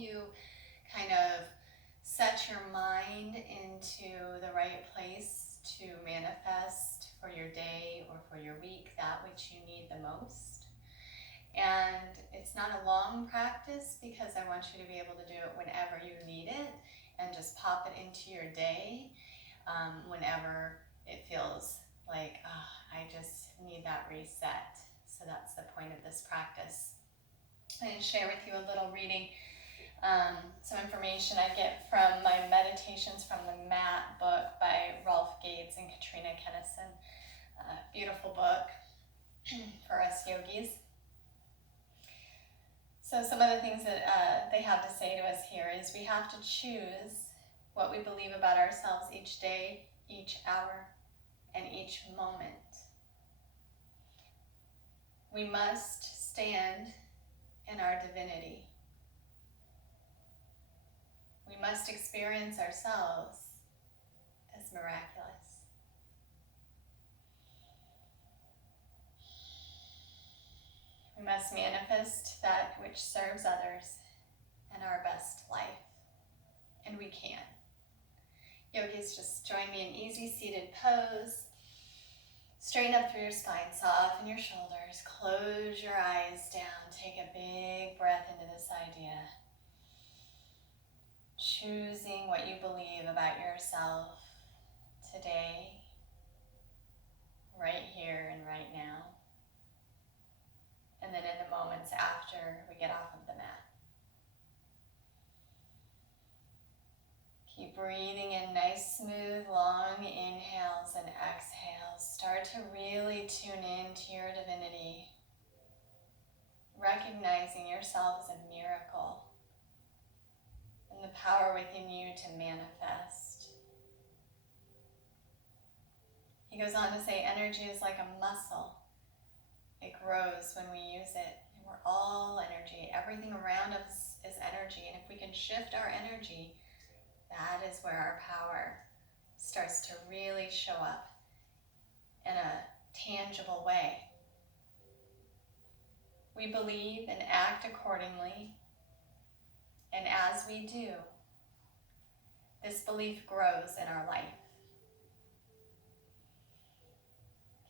you kind of set your mind into the right place to manifest for your day or for your week that which you need the most. And it's not a long practice because I want you to be able to do it whenever you need it and just pop it into your day whenever it feels like, I just need that reset. So that's the point of this practice. I'm going to share with you a little reading, some information I get from my Meditations from the Mat book by Rolf Gates and Katrina Kennison. Beautiful book for us yogis. So some of the things that they have to say to us here is we have to choose what we believe about ourselves each day, each hour, and each moment. We must stand in our divinity. We must experience ourselves as miraculous. We must manifest that which serves others and our best life. And we can. Yogis, just join me in easy seated pose. Straighten up through your spine, soften your shoulders, close your eyes down, take a big breath into this idea. Choosing what you believe about yourself today, right here and right now. And then in the moments after we get off of the mat. Keep breathing in nice, smooth, long inhales and exhales. Start to really tune into your divinity, recognizing yourself as a miracle and the power within you to manifest. He goes on to say energy is like a muscle. It grows when we use it. And we're all energy. Everything around us is energy. And if we can shift our energy, that is where our power starts to really show up in a tangible way. We believe and act accordingly. And as we do, this belief grows in our life.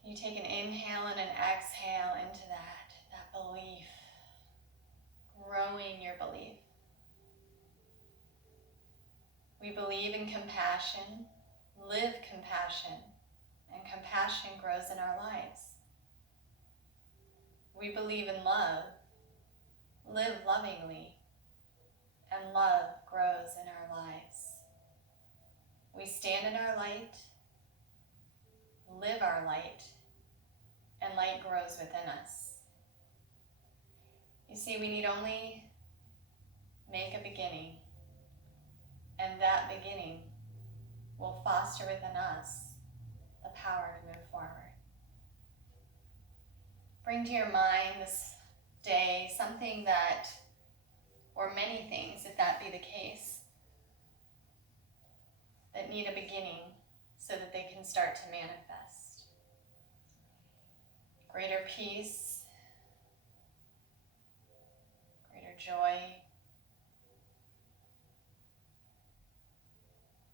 Can you take an inhale and an exhale into that belief, growing your belief. We believe in compassion, live compassion, and compassion grows in our lives. We believe in love, live lovingly, and love grows in our lives. We stand in our light, live our light, and light grows within us. You see, we need only make a beginning, and that beginning will foster within us the power to move forward. Bring to your mind this day something that, or many things, if that be the case, that need a beginning so that they can start to manifest. Greater peace, greater joy,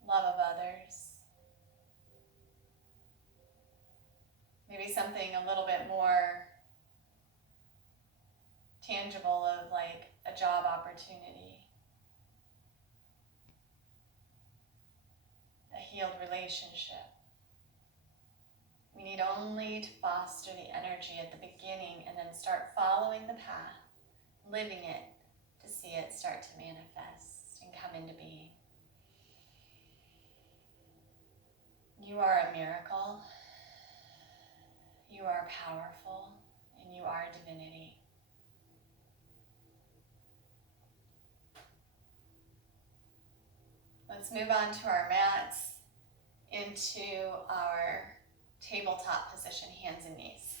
love of others. Maybe something a little bit more tangible of like a job opportunity, a healed relationship. We need only to foster the energy at the beginning and then start following the path, living it, to see it start to manifest and come into being. You are a miracle. You are powerful, and you are divinity. Let's move on to our mats, into our tabletop position, hands and knees.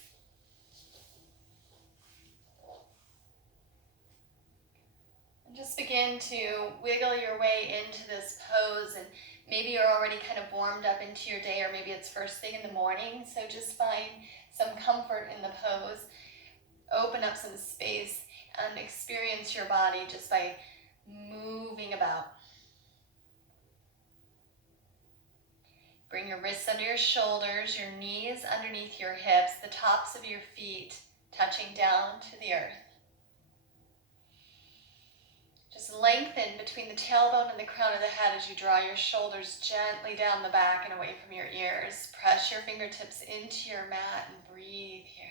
And just begin to wiggle your way into this pose, and maybe you're already kind of warmed up into your day, or maybe it's first thing in the morning, so just find some comfort in the pose. Open up some space and experience your body just by moving about. Bring your wrists under your shoulders, your knees underneath your hips, the tops of your feet touching down to the earth. Just lengthen between the tailbone and the crown of the head as you draw your shoulders gently down the back and away from your ears. Press your fingertips into your mat and breathe here.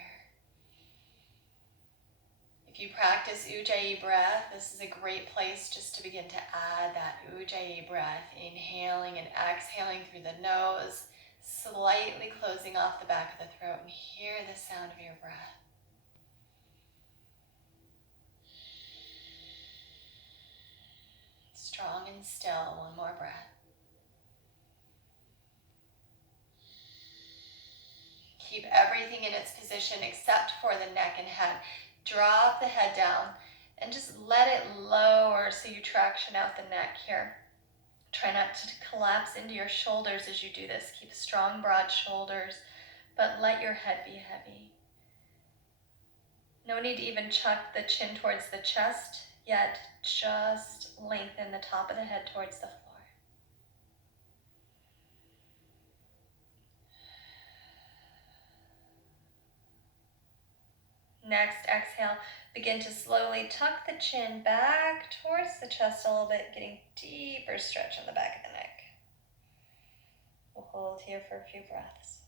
If you practice Ujjayi breath, this is a great place just to begin to add that Ujjayi breath, inhaling and exhaling through the nose, slightly closing off the back of the throat, and hear the sound of your breath. Strong and still, one more breath. Keep everything in its position except for the neck and head. Drop the head down and just let it lower so you traction out the neck here. Try not to collapse into your shoulders as you do this. Keep strong, broad shoulders, but let your head be heavy. No need to even chuck the chin towards the chest yet. Just lengthen the top of the head towards the floor. Next, exhale, begin to slowly tuck the chin back towards the chest a little bit, getting deeper stretch on the back of the neck. We'll hold here for a few breaths.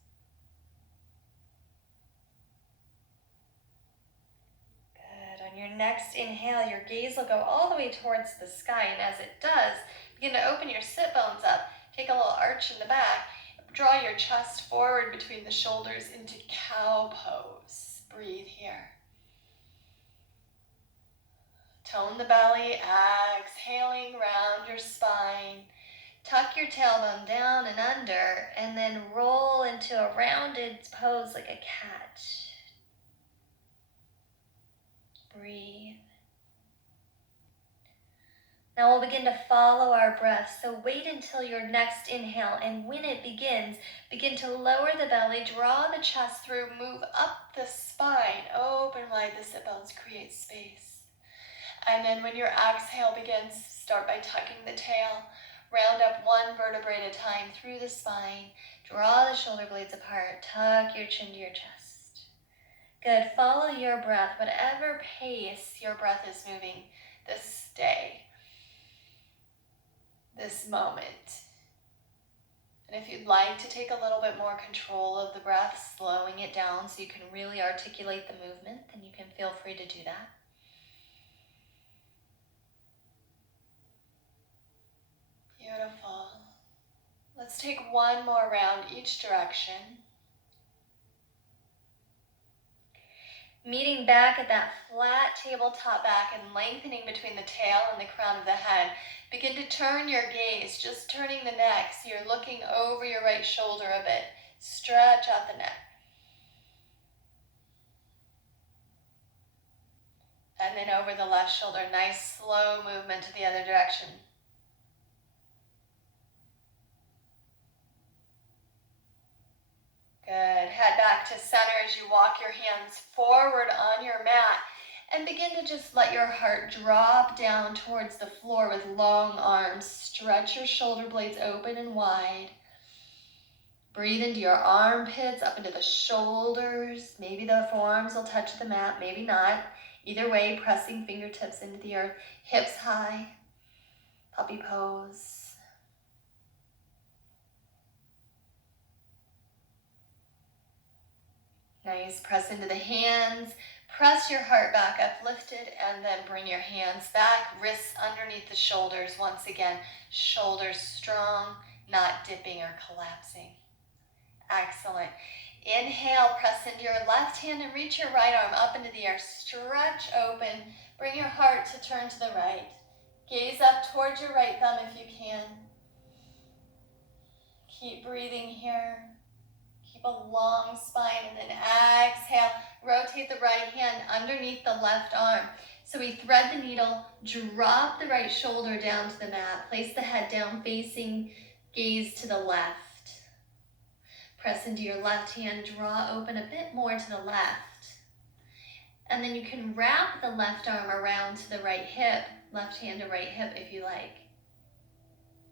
Good. On your next inhale, your gaze will go all the way towards the sky, and as it does, begin to open your sit bones up. Take a little arch in the back. Draw your chest forward between the shoulders into cow pose. Breathe here. Tone the belly, exhaling round your spine. Tuck your tailbone down and under, and then roll into a rounded pose like a cat. Breathe. Now we'll begin to follow our breath, so wait until your next inhale, and when it begins, begin to lower the belly, draw the chest through, move up the spine, open wide the sit bones, create space. And then when your exhale begins, start by tucking the tail, round up one vertebrae at a time through the spine, draw the shoulder blades apart, tuck your chin to your chest. Good, follow your breath, whatever pace your breath is moving this day, this moment. And if you'd like to take a little bit more control of the breath, slowing it down so you can really articulate the movement, then you can feel free to do that. Beautiful. Let's take one more round each direction. Meeting back at that flat tabletop back and lengthening between the tail and the crown of the head. Begin to turn your gaze, just turning the neck so you're looking over your right shoulder a bit. Stretch out the neck. And then over the left shoulder, nice slow movement to the other direction. Good. Head back to center as you walk your hands forward on your mat and begin to just let your heart drop down towards the floor with long arms. Stretch your shoulder blades open and wide. Breathe into your armpits, up into the shoulders. Maybe the forearms will touch the mat, maybe not. Either way, pressing fingertips into the earth. Hips high. Puppy pose. Nice, press into the hands, press your heart back uplifted, and then bring your hands back, wrists underneath the shoulders. Once again, shoulders strong, not dipping or collapsing. Excellent. Inhale, press into your left hand and reach your right arm up into the air. Stretch open, bring your heart to turn to the right. Gaze up towards your right thumb if you can. Keep breathing here. Keep a long spine, and then exhale, rotate the right hand underneath the left arm. So we thread the needle, drop the right shoulder down to the mat, place the head down facing gaze to the left. Press into your left hand, draw open a bit more to the left. And then you can wrap the left arm around to the right hip, Left hand to right hip if you like.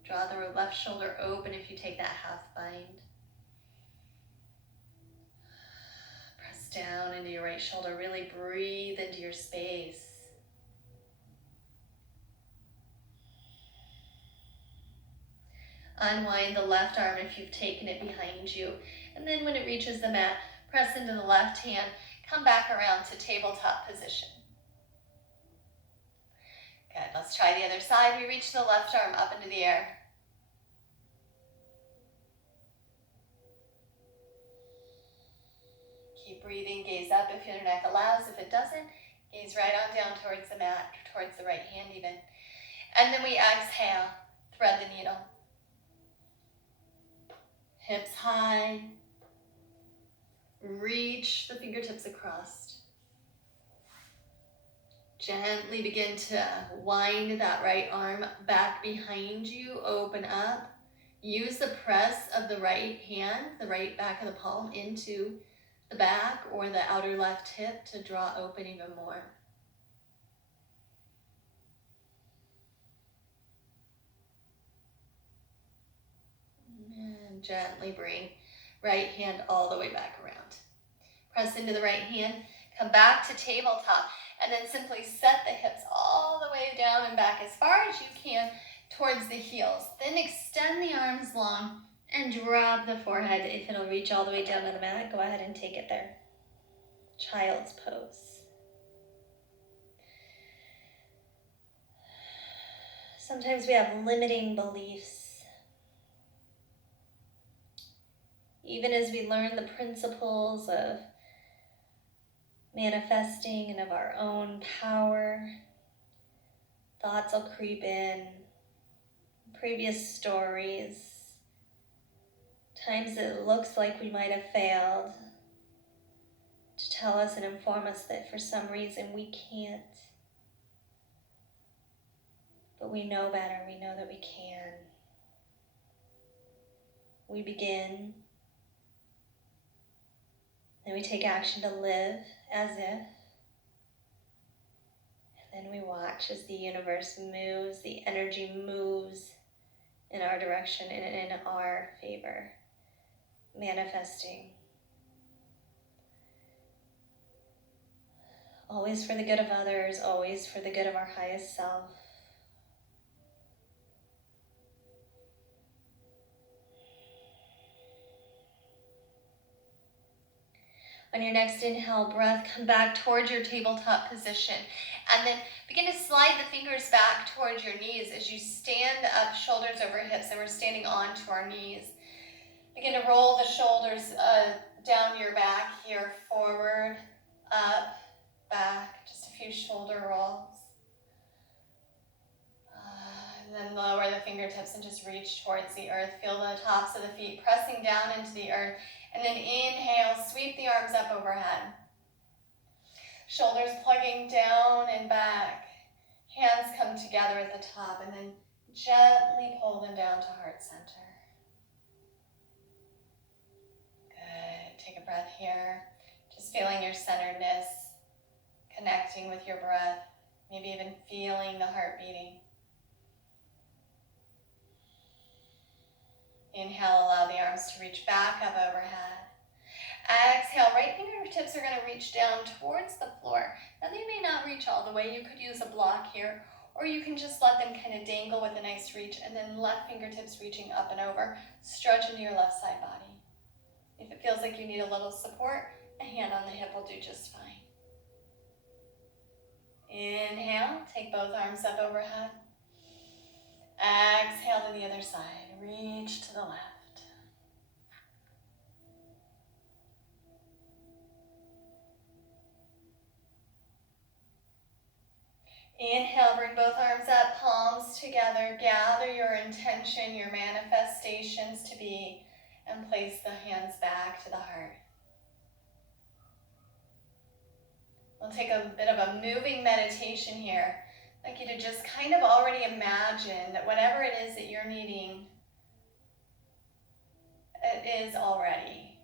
Draw the left shoulder open if you take that half bind. Press down into your right shoulder. Really breathe into your space. Unwind the left arm if you've taken it behind you. And then when it reaches the mat, press into the left hand. Come back around to tabletop position. Good, let's try the other side. We reach the left arm up into the air. Keep breathing, gaze up if your neck allows. If it doesn't, gaze right on down towards the mat, towards the right hand even. And then we exhale, thread the needle. Hips high. Reach the fingertips across. Gently begin to wind that right arm back behind you, open up. Use the press of the right hand, the right back of the palm into the back or the outer left hip to draw open even more. And gently bring right hand all the way back around. Press into the right hand, come back to tabletop, and then simply set the hips all the way down and back as far as you can towards the heels. Then extend the arms long and drop the forehead. If it'll reach all the way down to the mat, go ahead and take it there. Child's pose. Sometimes we have limiting beliefs. Even as we learn the principles of manifesting and of our own power, thoughts will creep in, previous stories, times it looks like we might have failed, to tell us and inform us that for some reason we can't. But we know better, we know that we can. We begin, and we take action to live as if. And then we watch as the universe moves, the energy moves in our direction and in our favor, manifesting. Always for the good of others, always for the good of our highest self. On your next inhale breath, come back towards your tabletop position. And then begin to slide the fingers back towards your knees as you stand up, shoulders over hips, and we're standing onto our knees. Begin to roll the shoulders down your back here, forward, up, back, just a few shoulder rolls. And then lower the fingertips and just reach towards the earth. Feel the tops of the feet pressing down into the earth. And then inhale, sweep the arms up overhead. Shoulders plugging down and back. Hands come together at the top and then gently pull them down to heart center. Good. Take a breath here. Just feeling your centeredness, connecting with your breath, maybe even feeling the heart beating. Inhale, allow the arms to reach back up overhead. Exhale, right fingertips are going to reach down towards the floor. Now they may not reach all the way. You could use a block here, or you can just let them kind of dangle with a nice reach, and then left fingertips reaching up and over. Stretch into your left side body. If it feels like you need a little support, a hand on the hip will do just fine. Inhale, take both arms up overhead. Exhale to the other side. Reach to the left. Inhale, bring both arms up, palms together. Gather your intention, your manifestations to be, and place the hands back to the heart. We'll take a bit of a moving meditation here. I'd like you to just kind of already imagine that whatever it is that you're needing, it is already.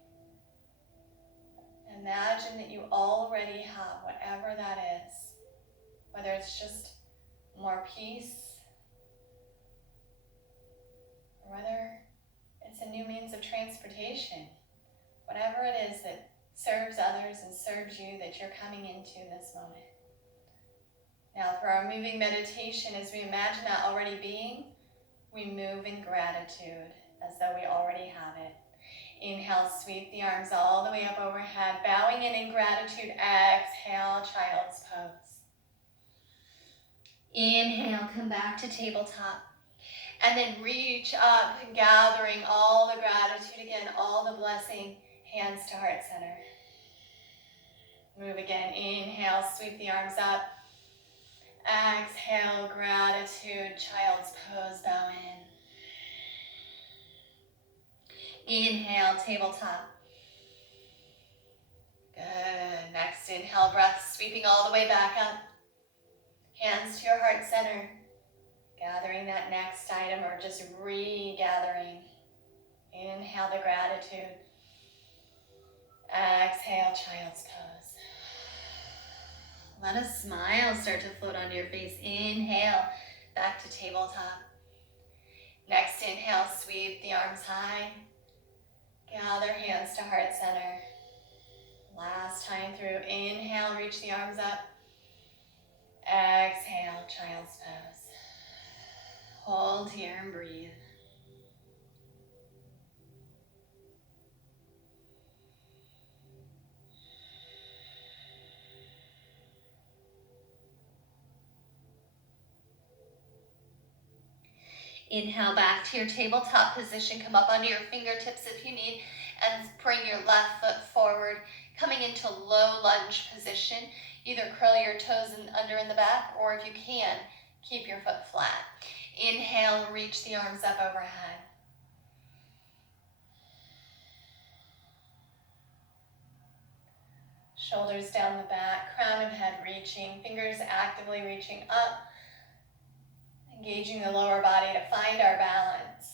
Imagine that you already have whatever that is. Whether it's just more peace, or whether it's a new means of transportation. Whatever it is that serves others and serves you that you're coming into in this moment. Now for our moving meditation, as we imagine that already being, we move in gratitude as though we already have it. Inhale, sweep the arms all the way up overhead, bowing in gratitude. Exhale, child's pose. Inhale, come back to tabletop. And then reach up, gathering all the gratitude again, all the blessing, hands to heart center. Move again, inhale, sweep the arms up. Exhale, gratitude, child's pose, bow in. Inhale, tabletop. Good. Next inhale, breath sweeping all the way back up. Hands to your heart center. Gathering that next item or just regathering. Inhale the gratitude. Exhale, child's pose. Let a smile start to float onto your face. Inhale, back to tabletop. Next inhale, sweep the arms high. Gather hands to heart center. Last time through, inhale, reach the arms up. Exhale, child's pose. Hold here and breathe. Inhale back to your tabletop position. Come up onto your fingertips if you need, and bring your left foot forward, coming into low lunge position. Either curl your toes under in the back, or if you can, keep your foot flat. Inhale, reach the arms up overhead. Shoulders down the back, crown of head reaching, fingers actively reaching up, engaging the lower body to find our balance.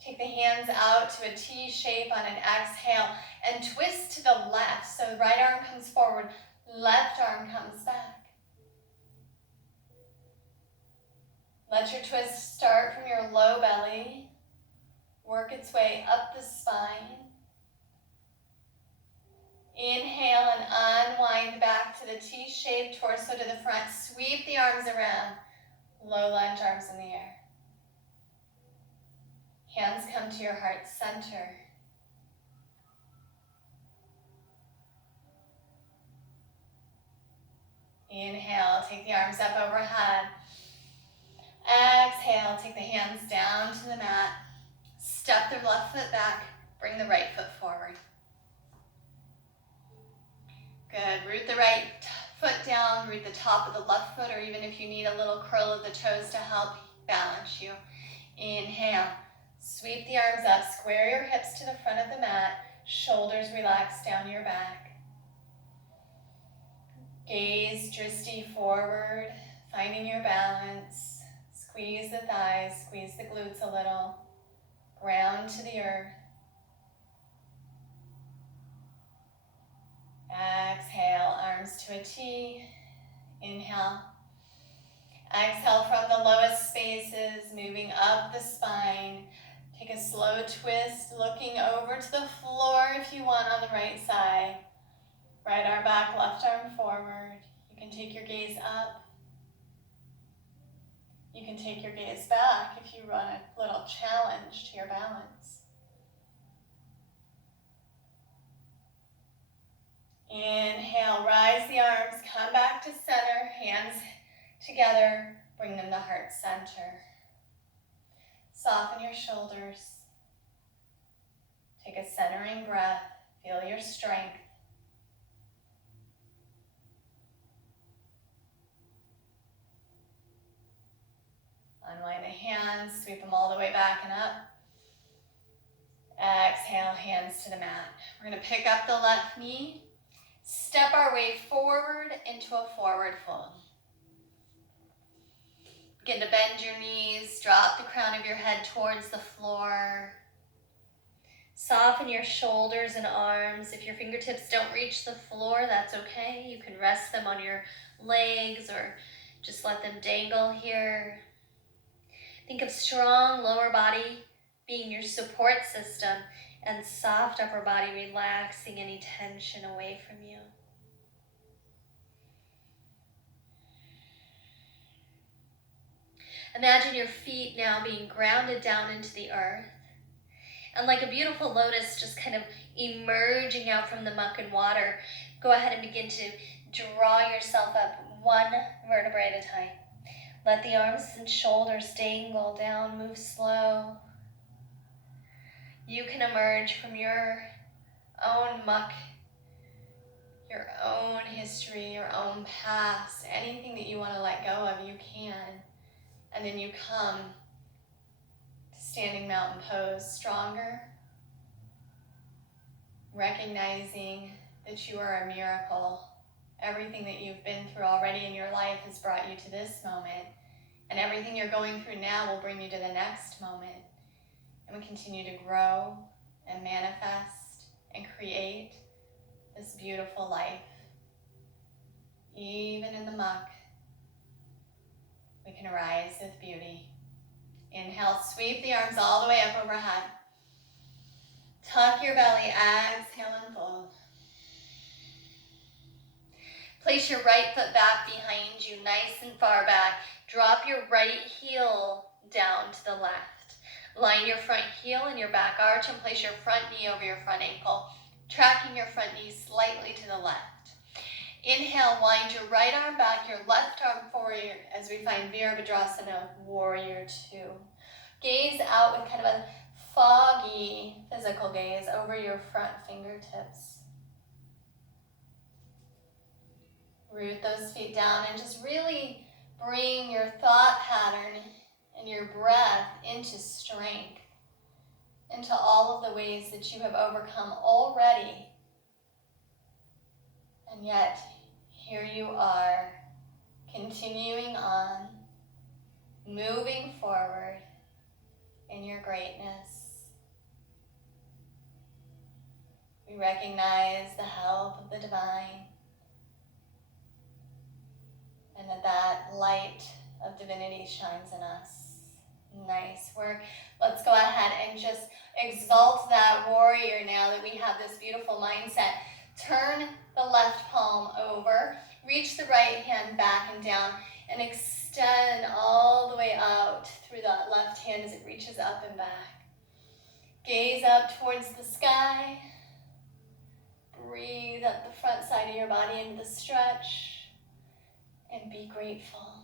Take the hands out to a T shape on an exhale and twist to the left. So the right arm comes forward, left arm comes back. Let your twist start from your low belly, work its way up the spine. Inhale and unwind back to the T-shaped torso to the front. Sweep the arms around, low lunge, arms in the air. Hands come to your heart center. Inhale, take the arms up overhead. Exhale, take the hands down to the mat. Step the left foot back, bring the right foot forward. Good, root the right foot down, root the top of the left foot, or even if you need a little curl of the toes to help balance you. Inhale, sweep the arms up, square your hips to the front of the mat, shoulders relax down your back. Gaze drishti forward, finding your balance. Squeeze the thighs, squeeze the glutes a little. Ground to the earth. Exhale, arms to a T. Inhale. Exhale from the lowest spaces, moving up the spine. Take a slow twist, looking over to the floor if you want on the right side. Right arm back, left arm forward. You can take your gaze up. You can take your gaze back if you run a little challenge to your balance. Inhale, rise the arms, come back to center, hands together, bring them to heart center. Soften your shoulders. Take a centering breath, feel your strength. Unwind the hands, sweep them all the way back and up. Exhale, hands to the mat. We're going to pick up the left knee, step our way forward into a forward fold. Begin to bend your knees, drop the crown of your head towards the floor. Soften your shoulders and arms. If your fingertips don't reach the floor, that's okay. You can rest them on your legs or just let them dangle here. Think of strong lower body being your support system and soft upper body relaxing any tension away from you. Imagine your feet now being grounded down into the earth. And like a beautiful lotus just kind of emerging out from the muck and water, go ahead and begin to draw yourself up one vertebrae at a time. Let the arms and shoulders dangle down, move slow. You can emerge from your own muck, your own history, your own past, anything that you want to let go of, you can. And then you come to standing mountain pose stronger, recognizing that you are a miracle. Everything that you've been through already in your life has brought you to this moment, and everything you're going through now will bring you to the next moment. And we continue to grow and manifest and create this beautiful life. Even in the muck, we can rise with beauty. Inhale, sweep the arms all the way up overhead. Tuck your belly, exhale and fold. Place your right foot back behind you, nice and far back. Drop your right heel down to the left. Line your front heel and your back arch and place your front knee over your front ankle, tracking your front knee slightly to the left. Inhale, wind your right arm back, your left arm forward as we find Virabhadrasana, Warrior Two. Gaze out with kind of a foggy physical gaze over your front fingertips. Root those feet down and just really bring your thought pattern and your breath into strength, into all of the ways that you have overcome already. And yet, here you are, continuing on, moving forward in your greatness. We recognize the help of the divine, and that light of divinity shines in us. Nice work. Let's go ahead and just exalt that warrior now that we have this beautiful mindset. Turn the left palm over, reach the right hand back and down, and extend all the way out through the left hand as it reaches up and back. Gaze up towards the sky. Breathe up the front side of your body into the stretch. And be grateful.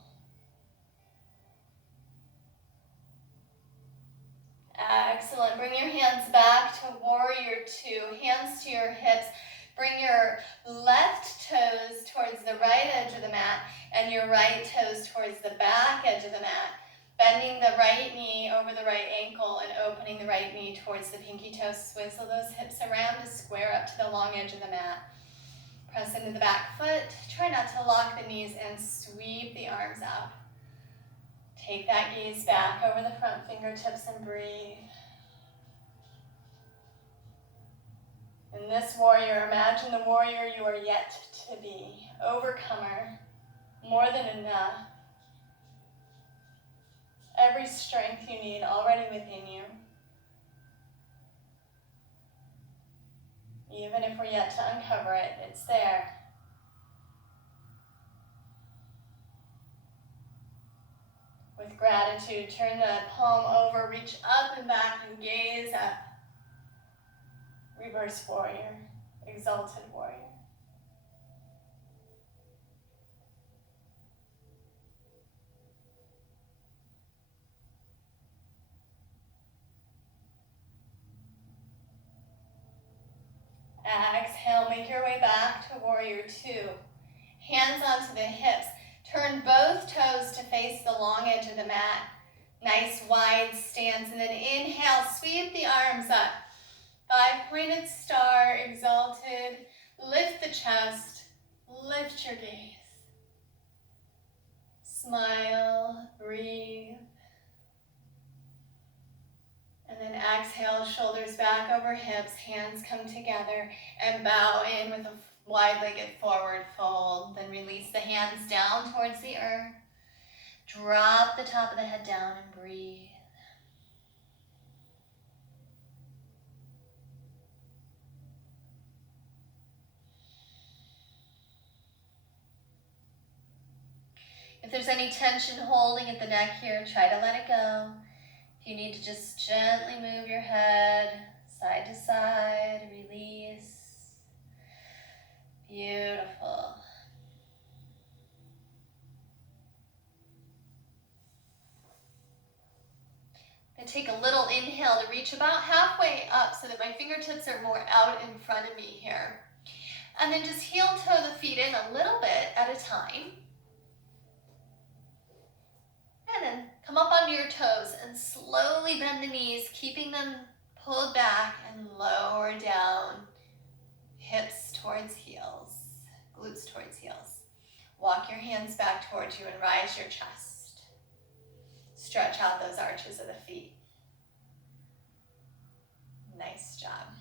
Excellent. Bring your hands back to Warrior Two. Hands to your hips. Bring your left toes towards the right edge of the mat and your right toes towards the back edge of the mat. Bending the right knee over the right ankle and opening the right knee towards the pinky toe. Swizzle those hips around to square up to the long edge of the mat. Press into the back foot. Try not to lock the knees and sweep the arms out. Take that gaze back over the front fingertips and breathe. In this warrior, imagine the warrior you are yet to be. Overcomer, more than enough. Every strength you need already within you. Even if we're yet to uncover it, it's there. With gratitude, turn the palm over, reach up and back and gaze up. Reverse warrior, exalted warrior. Exhale, make your way back to Warrior Two. Hands onto the hips. Turn both toes to face the long edge of the mat. Nice wide stance. And then inhale, sweep the arms up. Five-pointed star, exalted. Lift the chest. Lift your gaze. Smile, breathe. And then Exhale, shoulders back over hips, hands come together, and bow in with a wide-legged forward fold. Then release the hands down towards the earth. Drop the top of the head down and breathe. If there's any tension holding at the neck here, try to let it go. If you need to just gently move your head side to side, release. Beautiful. And take a little inhale to reach about halfway up so that my fingertips are more out in front of me here. And then just heel toe the feet in a little bit at a time. And then come up onto your toes and slowly bend the knees, keeping them pulled back and lower down. Hips towards heels, glutes towards heels. Walk your hands back towards you and rise your chest. Stretch out those arches of the feet. Nice job.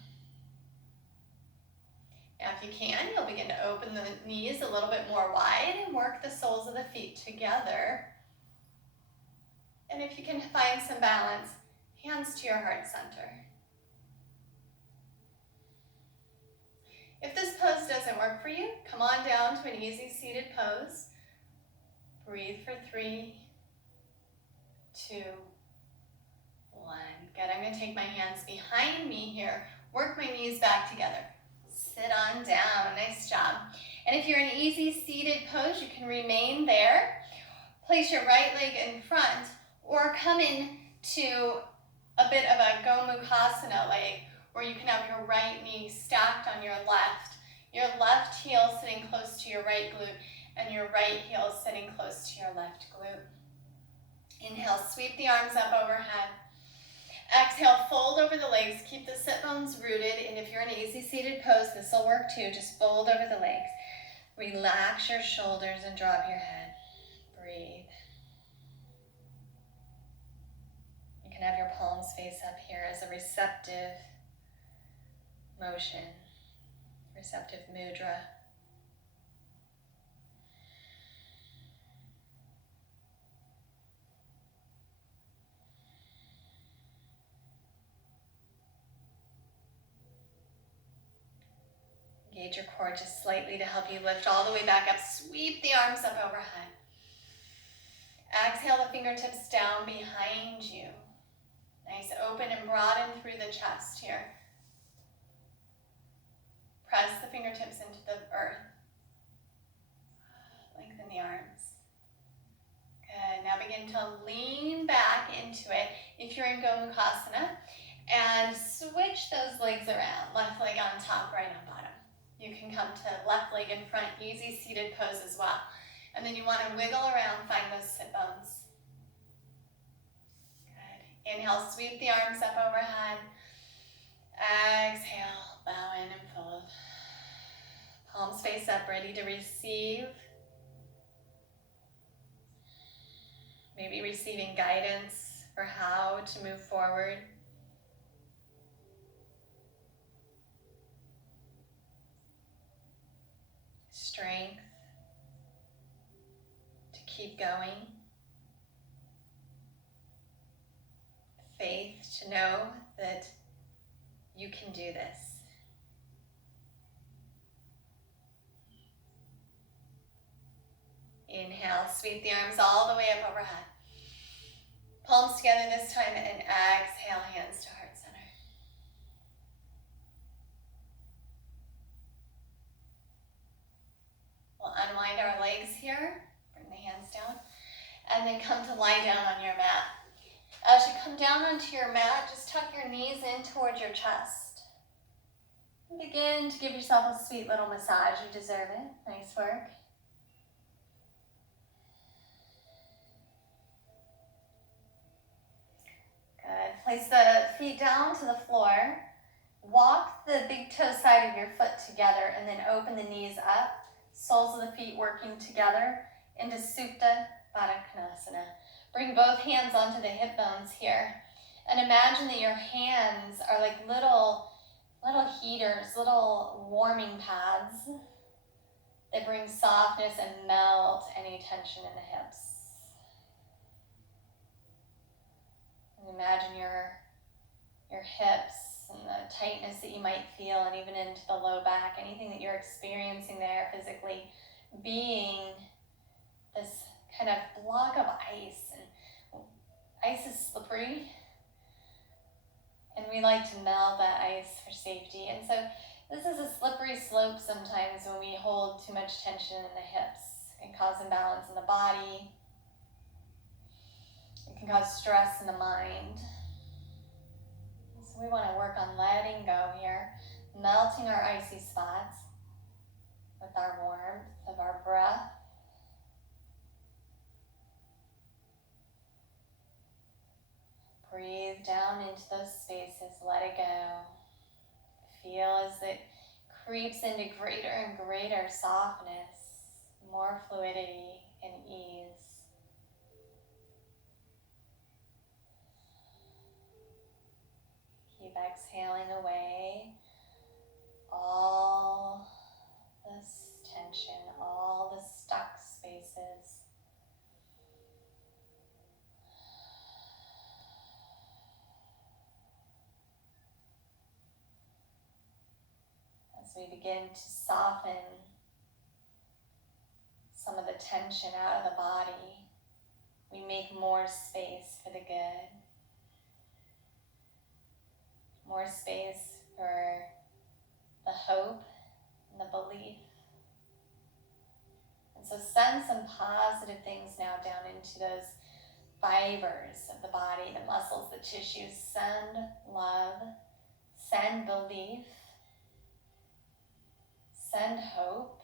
Now if you can, you'll begin to open the knees a little bit more wide and work the soles of the feet together. And if you can find some balance, hands to your heart center. If this pose doesn't work for you, come on down to an easy seated pose. Breathe for 3, 2, 1. Good, I'm going to take my hands behind me here, work my knees back together. Sit on down, nice job. And if you're in easy seated pose, you can remain there. Place your right leg in front or come in to a bit of a Gomukhasana leg where you can have your right knee stacked on your left heel sitting close to your right glute, and your right heel sitting close to your left glute. Inhale, sweep the arms up overhead. Exhale, fold over the legs, keep the sit bones rooted, and if you're in an easy seated pose, this will work too. Just fold over the legs. Relax your shoulders and drop your head. Breathe. You can have your palms face up here as a receptive motion, receptive mudra. Engage your core just slightly to help you lift all the way back up. Sweep the arms up overhead. Exhale the fingertips down behind you. Nice, open and broaden through the chest here. Press the fingertips into the earth. Lengthen the arms. Good, now begin to lean back into it if you're in Gomukhasana, and switch those legs around. Left leg on top, right on bottom. You can come to left leg in front, easy seated pose as well. And then you want to wiggle around, find those sit bones. Good. Inhale, sweep the arms up overhead. Exhale, bow in and fold. Palms face up, ready to receive. Maybe receiving guidance for how to move forward. Strength to keep going. Faith to know that you can do this. Inhale, sweep the arms all the way up overhead. Palms together this time, and exhale, hands to heart center. We'll unwind our legs here, bring the hands down, and then come to lie down on your mat. As you come down onto your mat, just tuck your knees in towards your chest. And begin to give yourself a sweet little massage. You deserve it. Nice work. Good. Place the feet down to the floor. Walk the big toe side of your foot together and then open the knees up. Soles of the feet working together into Supta Baddha Konasana. Bring both hands onto the hip bones here. And imagine that your hands are like little heaters, little warming pads that bring softness and melt any tension in the hips. And imagine your hips and the tightness that you might feel, and even into the low back, anything that you're experiencing there physically, being this kind of block of ice. And ice is slippery, and we like to melt that ice for safety. And so this is a slippery slope sometimes when we hold too much tension in the hips. It can cause imbalance in the body. It can cause stress in the mind. So we want to work on letting go here, melting our icy spots with our warmth of our breath. Breathe down into those spaces, let it go. Feel as it creeps into greater and greater softness, more fluidity and ease. Keep exhaling away all this tension, all the stuck spaces. As we begin to soften some of the tension out of the body, we make more space for the good. More space for the hope and the belief. And so send some positive things now down into those fibers of the body, the muscles, the tissues. Send love, send belief, send hope.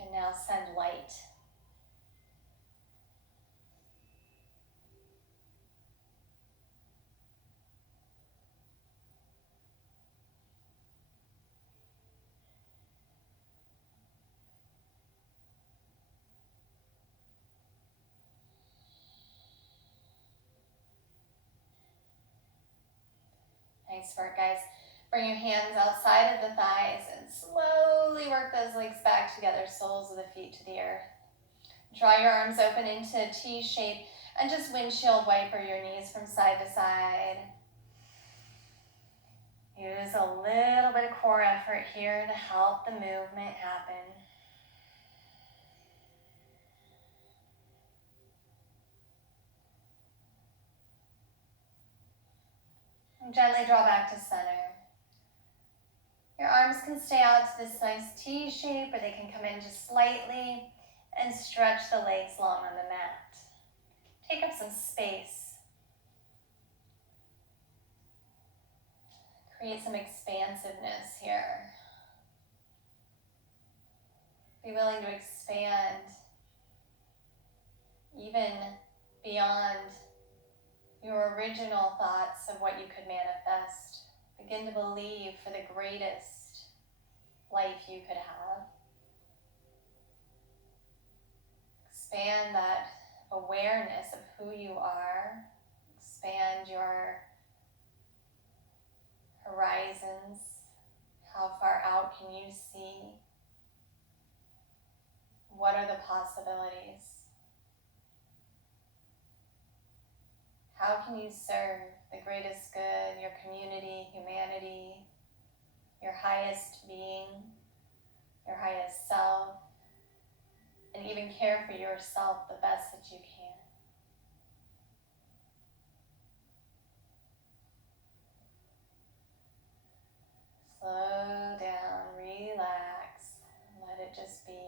And now send light. Nice work, guys. Bring your hands outside of the thighs and slowly work those legs back together, soles of the feet to the earth. Draw your arms open into a T shape and just windshield wiper your knees from side to side. Use a little bit of core effort here to help the movement happen. And gently draw back to center. Your arms can stay out to this nice T shape, or they can come in just slightly and stretch the legs long on the mat. Take up some space. Create some expansiveness here. Be willing to expand even beyond your original thoughts of what you could manifest. Begin to believe for the greatest life you could have. Expand that awareness of who you are. Expand your horizons. How far out can you see? What are the possibilities? How can you serve the greatest good, your community, humanity, your highest being, your highest self, and even care for yourself the best that you can? Slow down, relax, and let it just be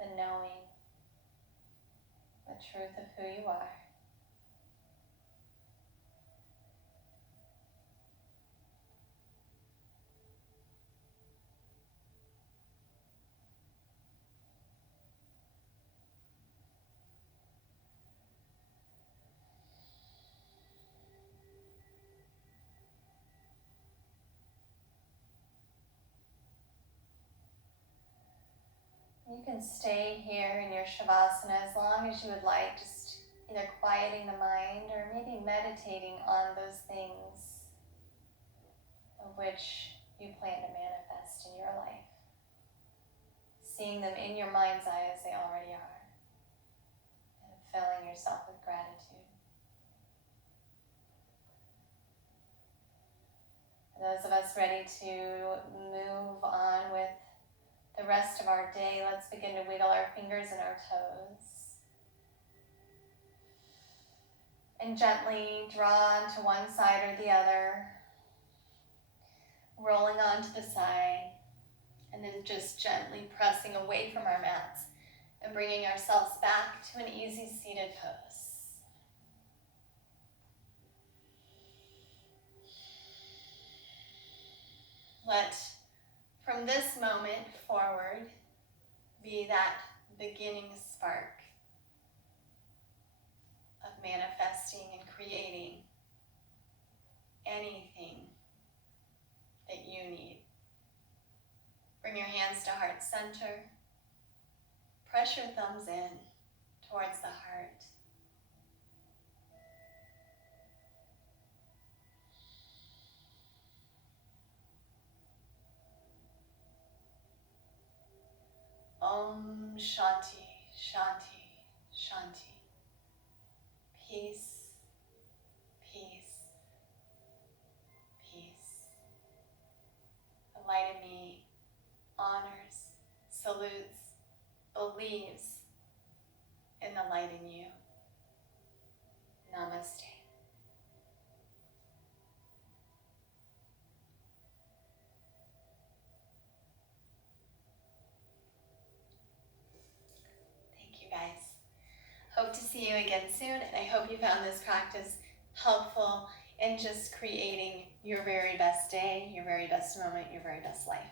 the knowing, the truth of who you are. You can stay here in your Shavasana as long as you would like, just either quieting the mind or maybe meditating on those things of which you plan to manifest in your life. Seeing them in your mind's eye as they already are, and filling yourself with gratitude. For those of us ready to move on with the rest of our day, let's begin to wiggle our fingers and our toes. And gently draw onto one side or the other, rolling onto the side, and then just gently pressing away from our mats and bringing ourselves back to an easy seated pose. Let, from this moment forward, be that beginning spark of manifesting and creating anything that you need. Bring your hands to heart center. Press your thumbs in towards the heart. Om Shanti, Shanti, Shanti. Peace, peace, peace. The light in me honors, salutes, believes in the light in you. Namaste. Thank you guys. Hope to see you again soon, and I hope you found this practice helpful in just creating your very best day, your very best moment, your very best life.